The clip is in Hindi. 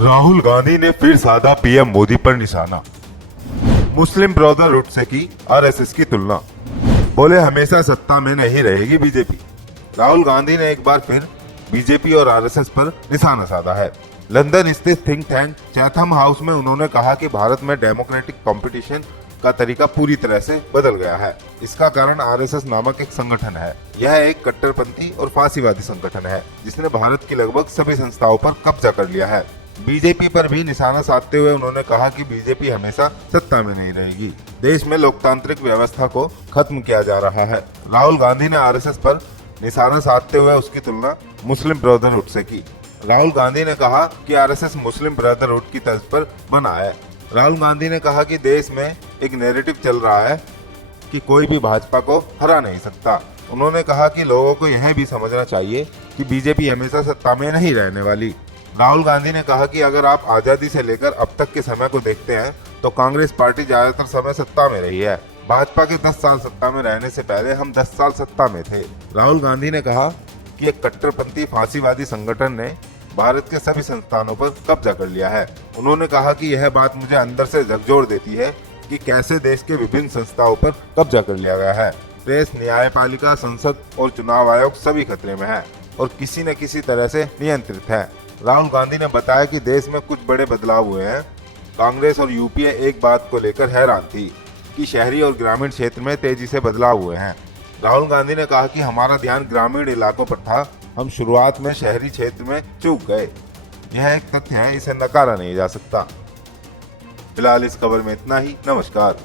राहुल गांधी ने फिर साधा पीएम मोदी पर निशाना। मुस्लिम ब्रदरहुड से की आरएसएस की तुलना। बोले हमेशा सत्ता में नहीं रहेगी बीजेपी। राहुल गांधी ने एक बार फिर बीजेपी और आरएसएस पर निशाना साधा है। लंदन स्थित थिंक टैंक चैथम हाउस में उन्होंने कहा कि भारत में डेमोक्रेटिक कंपटीशन का तरीका पूरी तरह से बदल गया है। इसका कारण आरएसएस नामक एक संगठन है। यह एक कट्टरपंथी और फांसीवादी संगठन है जिसने भारत की लगभग सभी संस्थाओं पर कब्जा कर लिया है। बीजेपी पर भी निशाना साधते हुए उन्होंने कहा कि बीजेपी हमेशा सत्ता में नहीं रहेगी। देश में लोकतांत्रिक व्यवस्था को खत्म किया जा रहा है। राहुल गांधी ने आरएसएस पर निशाना साधते हुए उसकी तुलना मुस्लिम ब्रदरहुड से की। राहुल गांधी ने कहा कि आरएसएस मुस्लिम ब्रदरहुड की तर्ज पर बना है। राहुल गांधी ने कहा कि देश में एक नैरेटिव चल रहा है कि कोई भी भाजपा को हरा नहीं सकता। उन्होंने कहा कि लोगों को यह भी समझना चाहिए कि बीजेपी हमेशा सत्ता में नहीं रहने वाली। राहुल गांधी ने कहा कि अगर आप आजादी से लेकर अब तक के समय को देखते हैं तो कांग्रेस पार्टी ज्यादातर समय सत्ता में रही है। भाजपा के 10 साल सत्ता में रहने से पहले हम 10 साल सत्ता में थे। राहुल गांधी ने कहा कि एक कट्टरपंथी फांसीवादी संगठन ने भारत के सभी संस्थानों पर कब्जा कर लिया है। उन्होंने कहा कि यह बात मुझे अंदर से झकझोर देती है कि कैसे देश के विभिन्न संस्थाओं पर कब्जा कर लिया गया है। प्रेस, न्यायपालिका, संसद और चुनाव आयोग सभी खतरे में है और किसी न किसी तरह से नियंत्रित है। राहुल गांधी ने बताया कि देश में कुछ बड़े बदलाव हुए हैं। कांग्रेस और यूपीए एक बात को लेकर हैरान थी कि शहरी और ग्रामीण क्षेत्र में तेजी से बदलाव हुए हैं। राहुल गांधी ने कहा कि हमारा ध्यान ग्रामीण इलाकों पर था, हम शुरुआत में शहरी क्षेत्र में चूक गए। यह एक तथ्य है, इसे नकारा नहीं जा सकता। फिलहाल इस खबर में इतना ही। नमस्कार।